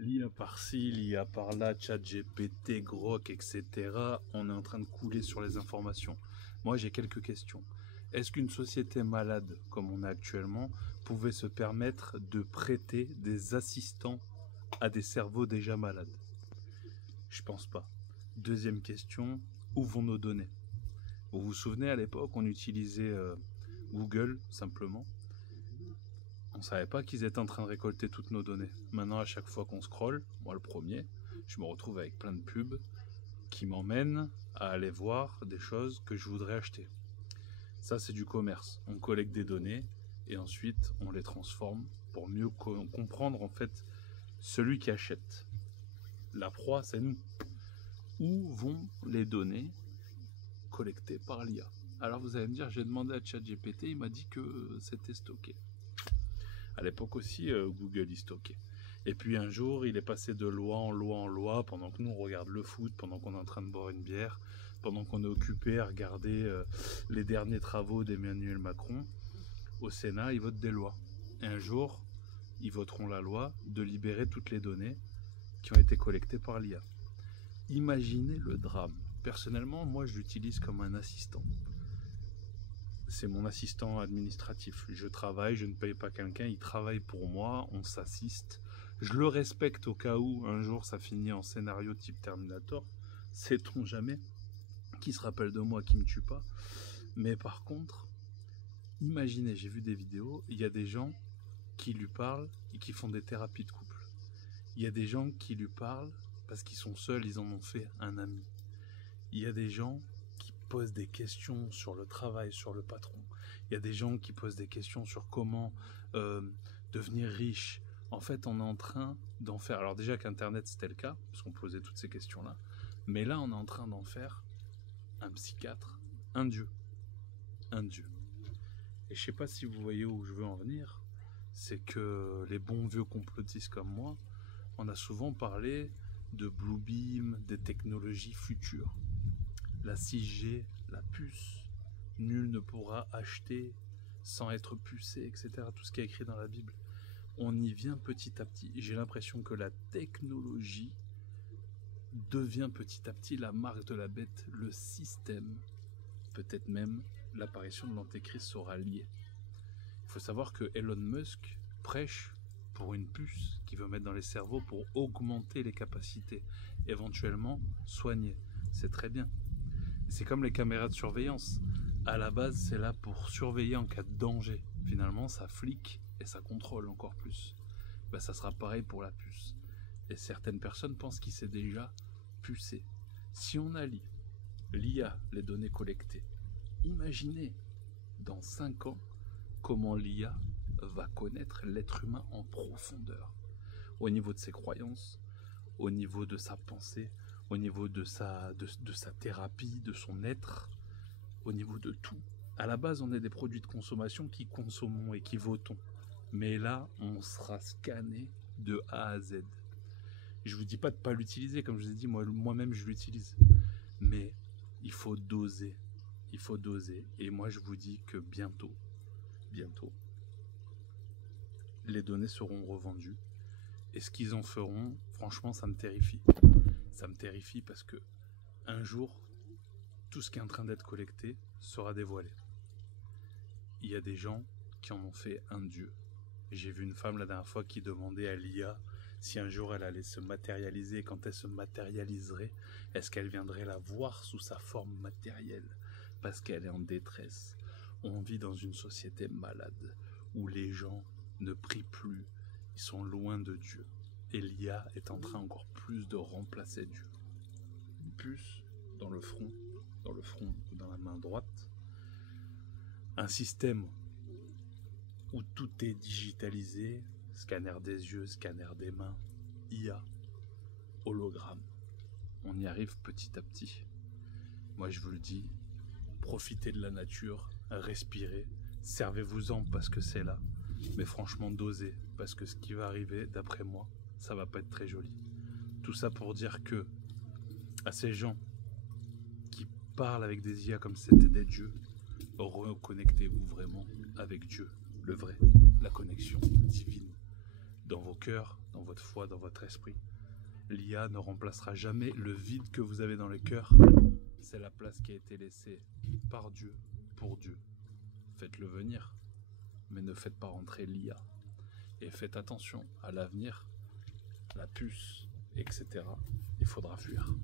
L'IA par-ci, l'IA par-là, ChatGPT, Grok, etc. On est en train de couler sur les informations. Moi, j'ai quelques questions. Est-ce qu'une société malade, comme on a actuellement, pouvait se permettre de prêter des assistants à des cerveaux déjà malades? Je pense pas. Deuxième question, où vont nos données? Vous vous souvenez, à l'époque, on utilisait Google, simplement. On savait pas qu'ils étaient en train de récolter toutes nos données. Maintenant, à chaque fois qu'on scrolle, moi le premier, je me retrouve avec plein de pubs qui m'emmènent à aller voir des choses que je voudrais acheter. Ça, c'est du commerce. On collecte des données et ensuite on les transforme pour mieux comprendre en fait celui qui achète. La proie, c'est nous. Où vont les données collectées par l'IA? Alors vous allez me dire, j'ai demandé à ChatGPT, il m'a dit que c'était stocké. À l'époque aussi, Google y stockait. Et puis un jour, il est passé de loi en loi en loi, pendant que nous on regarde le foot, pendant qu'on est en train de boire une bière, pendant qu'on est occupé à regarder les derniers travaux d'Emmanuel Macron. Au Sénat, ils votent des lois. Et un jour, ils voteront la loi de libérer toutes les données qui ont été collectées par l'IA. Imaginez le drame. Personnellement, moi, je l'utilise comme un assistant. C'est mon assistant administratif. Je travaille, je ne paye pas quelqu'un, il travaille pour moi, on s'assiste. Je le respecte au cas où un jour ça finit en scénario type Terminator. Sait-on jamais qui se rappelle de moi, qui me tue pas. Mais par contre, imaginez, j'ai vu des vidéos, il y a des gens qui lui parlent et qui font des thérapies de couple. Il y a des gens qui lui parlent parce qu'ils sont seuls, ils en ont fait un ami. Il y a des gens qui posent des questions sur le travail, sur le patron. Il y a des gens qui posent des questions sur comment devenir riche. En fait, on est en train d'en faire... Alors déjà qu'Internet, c'était le cas, parce qu'on posait toutes ces questions-là. Mais là, on est en train d'en faire un psychiatre, un dieu. Un dieu. Et je sais pas si vous voyez où je veux en venir. C'est que les bons vieux complotistes comme moi, on a souvent parlé de Bluebeam, des technologies futures. La 6G, la puce, nul ne pourra acheter sans être pucé, etc. Tout ce qui est écrit dans la Bible. On y vient petit à petit. J'ai l'impression que la technologie devient petit à petit la marque de la bête, le système. Peut-être même l'apparition de l'antéchrist sera liée. Il faut savoir que Elon Musk prêche pour une puce qu'il veut mettre dans les cerveaux pour augmenter les capacités, éventuellement soigner. C'est très bien. C'est comme les caméras de surveillance. À la base, c'est là pour surveiller en cas de danger. Finalement, ça flique et ça contrôle encore plus. Ben, ça sera pareil pour la puce. Et certaines personnes pensent qu'il s'est déjà pucé. Si on allie l'IA, les données collectées, imaginez dans 5 ans comment l'IA va connaître l'être humain en profondeur, au niveau de ses croyances, au niveau de sa pensée, au niveau de sa thérapie, de son être, au niveau de tout. À la base, on est des produits de consommation qui consommons et qui votons. Mais là, on sera scanné de A à Z. Je vous dis pas de pas l'utiliser, comme je vous ai dit, moi-même je l'utilise. Mais il faut doser. Il faut doser. Et moi, je vous dis que bientôt, les données seront revendues. Et ce qu'ils en feront, franchement, ça me terrifie. Ça me terrifie parce que un jour, tout ce qui est en train d'être collecté sera dévoilé. Il y a des gens qui en ont fait un dieu. J'ai vu une femme la dernière fois qui demandait à l'IA si un jour elle allait se matérialiser. Quand elle se matérialiserait, est-ce qu'elle viendrait la voir sous sa forme matérielle? Parce qu'elle est en détresse. On vit dans une société malade où les gens ne prient plus. Ils sont loin de Dieu. Et l'IA est en train encore plus de remplacer Dieu. Une puce dans le front ou dans la main droite. Un système où tout est digitalisé, scanner des yeux, scanner des mains, IA, hologramme. On y arrive petit à petit. Moi je vous le dis, profitez de la nature, respirez, servez-vous-en parce que c'est là. Mais franchement dosez, parce que ce qui va arriver, d'après moi, ça va pas être très joli. Tout ça pour dire que, à ces gens qui parlent avec des IA comme si c'était des dieux, reconnectez-vous vraiment avec Dieu, le vrai, la connexion divine. Dans vos cœurs, dans votre foi, dans votre esprit. L'IA ne remplacera jamais le vide que vous avez dans le cœur. C'est la place qui a été laissée par Dieu, pour Dieu. Faites-le venir, mais ne faites pas rentrer l'IA. Et faites attention à l'avenir, la puce, etc. Il faudra fuir.